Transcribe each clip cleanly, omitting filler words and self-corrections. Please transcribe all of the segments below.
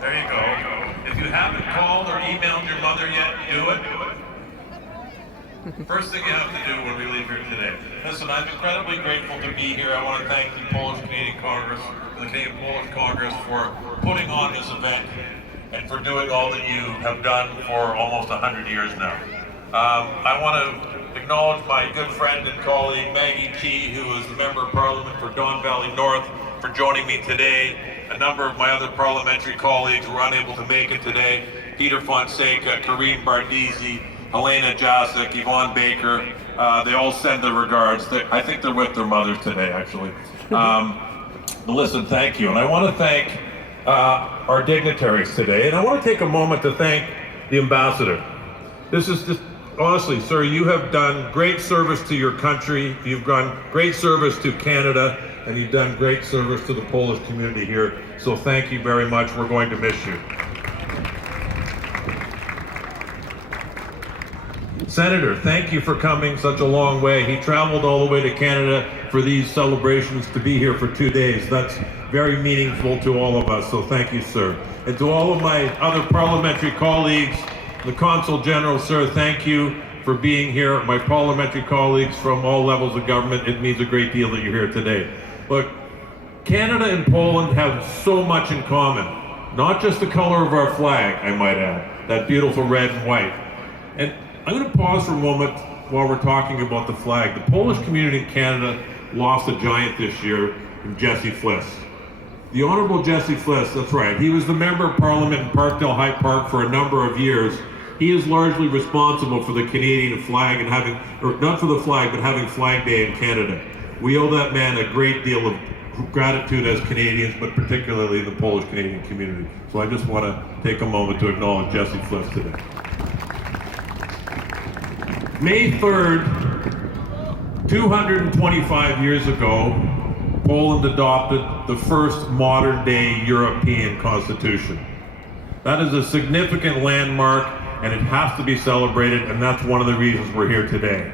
There you go. If you haven't called or emailed your mother yet, do it. First thing you have to do when we leave here today. Listen, I'm incredibly grateful to be here. I want to thank the Polish-Canadian Congress, the Canadian Polish Congress, for putting on this event and for doing all that you have done for almost 100 years now. I want to acknowledge my good friend and colleague Maggie T, who is the Member of Parliament for Don Valley North, for joining me today. A number of my other parliamentary colleagues were unable to make it today. Peter Fonseca, Kareem Bardisi, Helena Jasic, Yvonne Baker, they all send their regards. I think they're with their mothers today, actually. But listen, thank you. And I want to thank our dignitaries today. And I want to take a moment to thank the ambassador. This is just, honestly, sir, you have done great service to your country. You've done great service to Canada, and you've done great service to the Polish community here. So thank you very much. We're going to miss you. Senator, thank you for coming such a long way. He traveled all the way to Canada for these celebrations to be here for 2 days. That's very meaningful to all of us, so thank you, sir. And to all of my other parliamentary colleagues, the Consul General, sir, thank you for being here. My parliamentary colleagues from all levels of government, it means a great deal that you're here today. Look, Canada and Poland have so much in common. Not just the color of our flag, I might add, that beautiful red and white. And I'm going to pause for a moment while we're talking about the flag. The Polish community in Canada lost a giant this year in Jesse Fliss. The Honorable Jesse Fliss, that's right, he was the Member of Parliament in Parkdale High Park for a number of years. He is largely responsible for the Canadian flag and having, or not for the flag, but having Flag Day in Canada. We owe that man a great deal of gratitude as Canadians, but particularly the Polish Canadian community. So I just want to take a moment to acknowledge Jesse Fliss today. May 3rd, 225 years ago, Poland adopted the first modern-day European constitution. That is a significant landmark, and it has to be celebrated, and that's one of the reasons we're here today.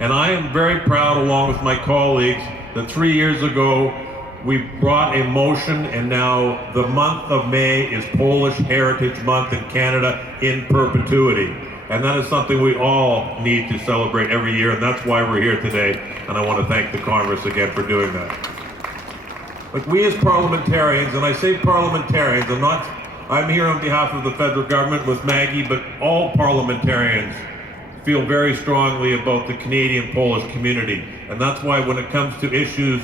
And I am very proud, along with my colleagues, that 3 years ago, we brought a motion, and now the month of May is Polish Heritage Month in Canada in perpetuity. And that is something we all need to celebrate every year, and that's why we're here today. And I want to thank the Congress again for doing that. But we as parliamentarians, and I say parliamentarians, I'm here on behalf of the federal government with Maggie, but all parliamentarians feel very strongly about the Canadian-Polish community. And that's why when it comes to issues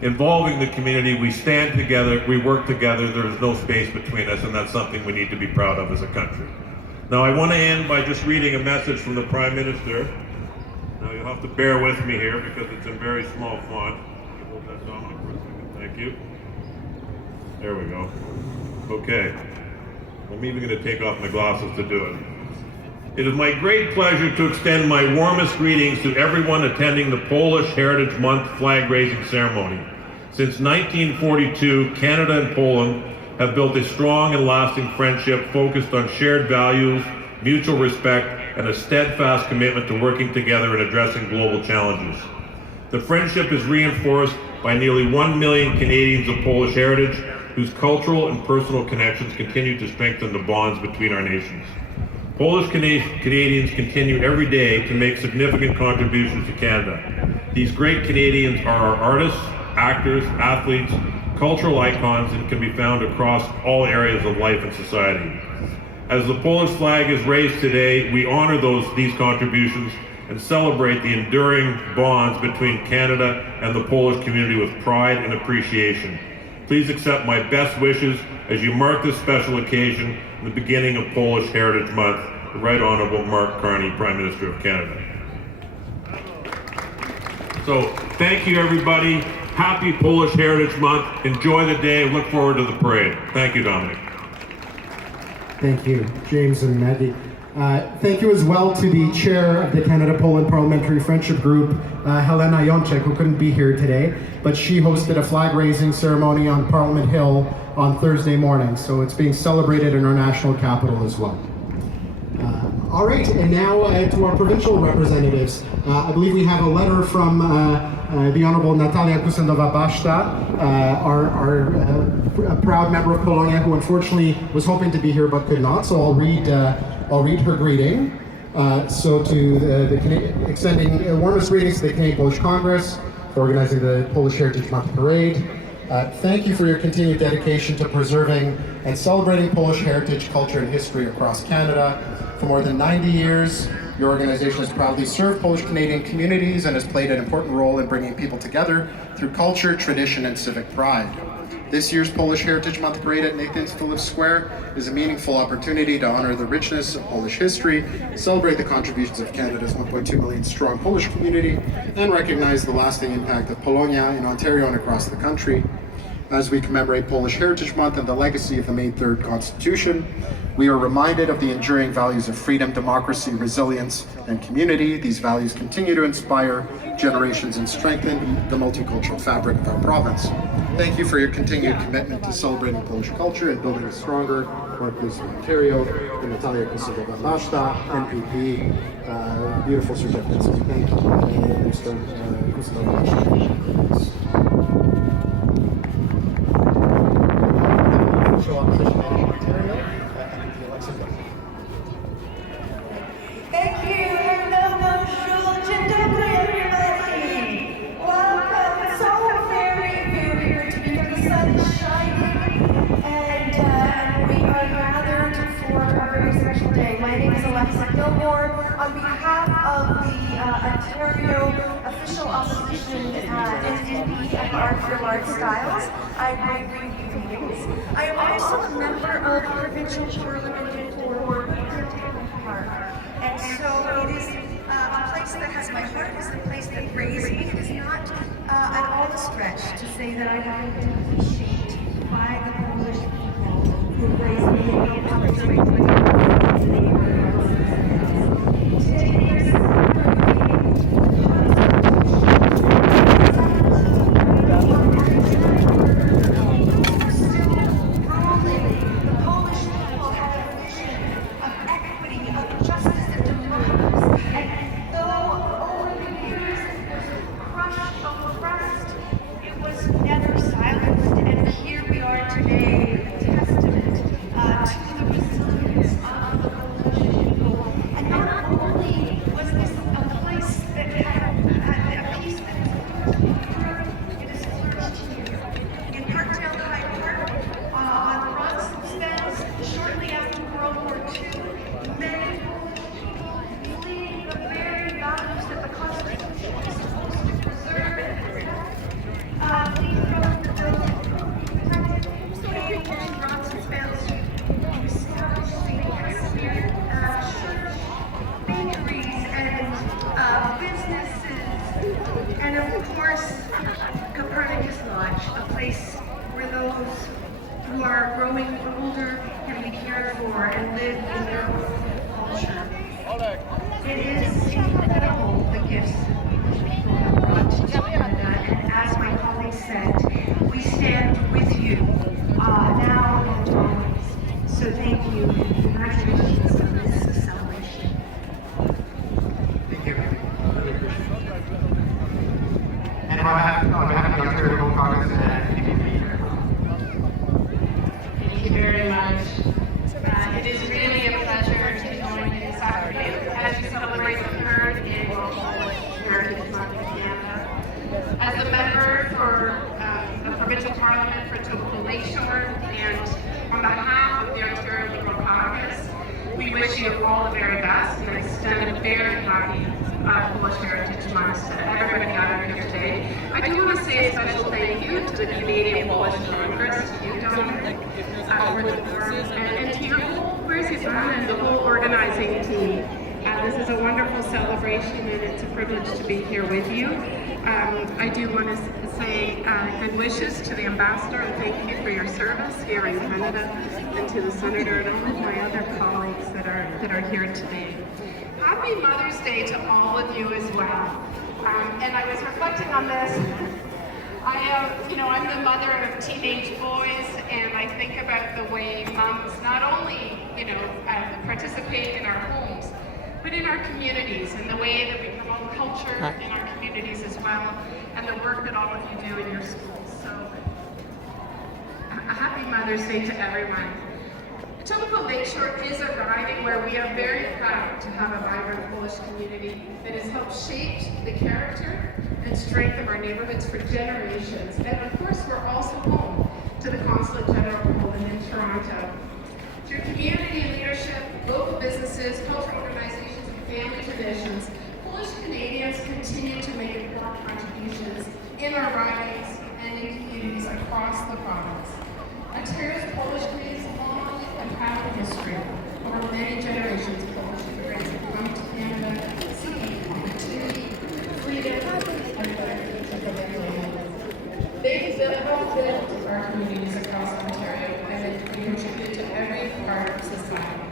involving the community, we stand together, we work together, there's no space between us, and that's something we need to be proud of as a country. Now I want to end by just reading a message from the Prime Minister. Now you'll have to bear with me here because it's in very small font. Hold that, Dominic, for a second. Thank you. There we go. Okay. I'm even going to take off my glasses to do it. It is my great pleasure to extend my warmest greetings to everyone attending the Polish Heritage Month flag-raising ceremony. Since 1942, Canada and Poland have built a strong and lasting friendship focused on shared values, mutual respect, and a steadfast commitment to working together in addressing global challenges. The friendship is reinforced by nearly 1 million Canadians of Polish heritage, whose cultural and personal connections continue to strengthen the bonds between our nations. Polish Canadians continue every day to make significant contributions to Canada. These great Canadians are our artists, actors, athletes, cultural icons, and can be found across all areas of life and society. As the Polish flag is raised today, we honor these contributions and celebrate the enduring bonds between Canada and the Polish community with pride and appreciation. Please accept my best wishes as you mark this special occasion, the beginning of Polish Heritage Month. The Right Honourable Mark Carney, Prime Minister of Canada. So, thank you everybody. Happy Polish Heritage Month. Enjoy the day. Look forward to the parade. Thank you, Dominic. Thank you, James and Maggie. Thank you as well to the chair of the Canada-Poland Parliamentary Friendship Group, Helena Jączek, who couldn't be here today, but she hosted a flag-raising ceremony on Parliament Hill on Thursday morning, so it's being celebrated in our national capital as well. All right, and now to our provincial representatives. I believe we have a letter from the Honorable Natalia Kusendova-Bashta, our proud member of Polonia, who unfortunately was hoping to be here but could not. So I'll read her greeting. Extending warmest greetings to the Canadian Polish Congress for organizing the Polish Heritage Month Parade. Thank you for your continued dedication to preserving and celebrating Polish heritage, culture, and history across Canada. For more than 90 years, your organization has proudly served Polish Canadian communities and has played an important role in bringing people together through culture, tradition, and civic pride. This year's Polish Heritage Month Parade at Nathan's Phillips Square is a meaningful opportunity to honor the richness of Polish history, celebrate the contributions of Canada's 1.2 million strong Polish community, and recognize the lasting impact of Polonia in Ontario and across the country. As we commemorate Polish Heritage Month and the legacy of the May 3rd Constitution, we are reminded of the enduring values of freedom, democracy, resilience, and community. These values continue to inspire generations and strengthen the multicultural fabric of our province. Thank you for your continued commitment to celebrating Polish culture and building a stronger, more inclusive Ontario. And Natalia Kusendova-Bashta, MPP, beautiful certificates. Thank you, Mr. Kusendova-Bashta. Opposition in Ontario, MPP Alexa Go. Thank you. Hello, bonjour, dzień dobry, everybody. Welcome. It's so very here to be here. The sun is shining, and we are gathered for a very special day. My name is Alexa Gilmore. On behalf of the Ontario official opposition NDP and Art for Large Styles, I bring you greetings. I am also a member of the provincial parliament for Park. And so it is a place that has my heart, it's a place that raised me. It is not at all a stretch to say that I have been shaped by the Polish people who raised me and helped me raise Today is who are growing older can be cared for and live in their own culture. It is incredible the gifts people have brought to Canada, and as my colleague said, we stand with you now and always. So thank you and congratulations on this celebration. Thank you. And on behalf of the Ontario Congress and Thank you very much. It is really a pleasure to join you this afternoon as you celebrate the third annual Polish Heritage Month in Canada. As a member for the Provincial Parliament for Etobicoke Lakeshore and on behalf of the Ontario Liberal Congress, we wish you all the very best and extend a very happy Polish Heritage Month to everybody gathered here today. I do want to say a special thank you to the Canadian Polish Congress, to you, Dominic, for the forum, and to your whole and the whole organizing team. This is a wonderful celebration, and it's a privilege to be here with you. I do want to say good wishes to the ambassador and thank you for your service here in Canada, and to the senator and all of my other colleagues that are here today. Happy Mother's Day to all of you as well. And I was reflecting on this. I'm the mother of teenage boys, and I think about the way moms not only, participate in our homes, but in our communities and the way that we promote culture in our communities as well, and the work that all of you do in your schools. So, a happy Mother's Day to everyone. Etobicoke Lakeshore is a riding where we are very proud to have a vibrant Polish community that has helped shape the character and strength of our neighborhoods for generations. And of course, we're also home to the Consulate General of Poland in Toronto. Through community leadership, local businesses, cultural organizations, and family traditions, Polish Canadians continue to make important contributions in our ridings and in communities across the province. Ontario's Polish communities have long and proud history. Over many generations, Polish immigrants have come to Canada, seeking opportunity, freedom, and benefits of the land. They've built our communities across Ontario and they contribute to every part of society,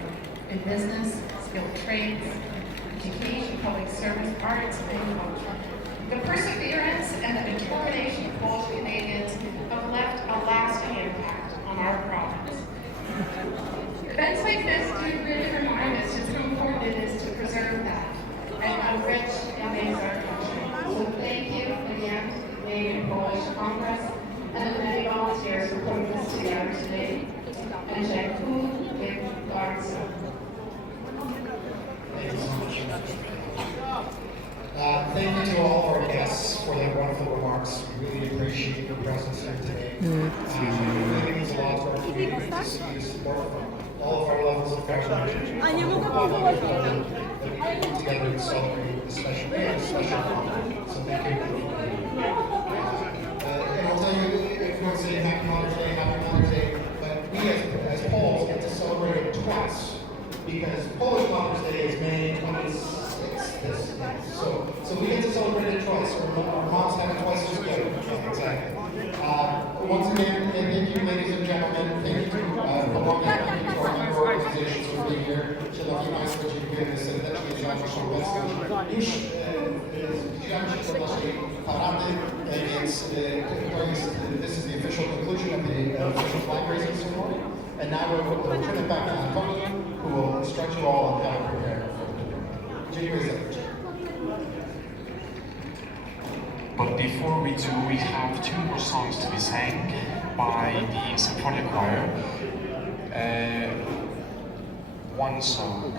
in business, skilled trades, education, public service, arts, and culture. The perseverance and the determination of Polish Canadians have left a lasting impact on our province. Events like this do really remind us just how important it is to preserve that and how rich it makes our country. So thank you again to the Canadian Polish Congress and the many volunteers for putting this together today. And dziękuję bardzo. Thank you so much. Thank you to all of our guests for their wonderful remarks. We really appreciate your presence here today. It really means a lot to our community to see the support from all of our levels of government. That we come together and celebrate this special day, this special moment. So thank you. And I'll tell you, everyone say Happy Mother's Day, but we as Poles get to celebrate it twice. Because Polish Mother's Day is May 26th this year. So we get to celebrate it twice. Our moms have it twice this year. Exactly. Once again, thank you, ladies and gentlemen. Thank you to Polonia, thank you to our member organizations for being here. Szanowni Państwo, dziękujemy serdecznie za Waszą obecność. Już zbliżamy się do naszej parady, więc this is the official conclusion of the official flag raising ceremony. And now we'll turn it back to Antonio, who will instruct you all on how to prepare for the dinner. Dziękuję serdecznie. But before we do, we have two more songs to be sang by the symphony choir. One song.